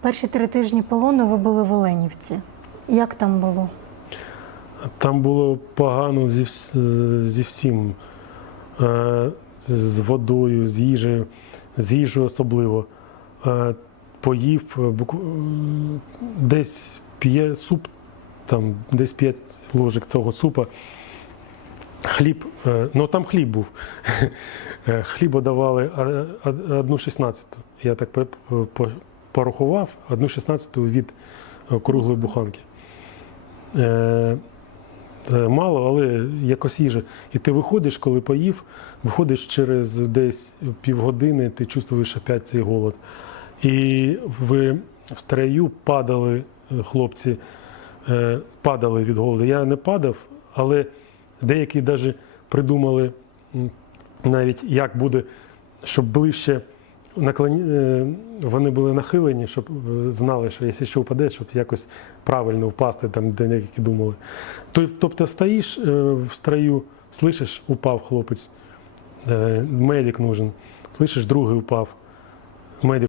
Перші три тижні полону ви були в Оленівці. Як там було? Там було погано зі, зі всім. Е, З водою, з їжею, з їжею особливо. Е, Поїв, е, десь п'є суп, там десь 5 ложок того супа. Хліб, ну там хліб був. Хліба давали одну шістнадцяту. Я так порахував, одну шістнадцяту від е, круглої буханки. Е, Е, Мало, але якось їжа. І ти виходиш, коли поїв, виходиш через десь півгодини, ти чувствуєш опять цей голод. І ви в строю падали, хлопці, падали від голоду. Я не падав, але деякі навіть придумали навіть, як буде, щоб ближче наклоні... е, вони були нахилені, щоб е, знали, що якщо що впаде, щоб якось правильно впасти, там де які думали. Тобто стоїш е, в строю, слышиш, упав хлопець, медик нужен, слышиш, другий упав. Медик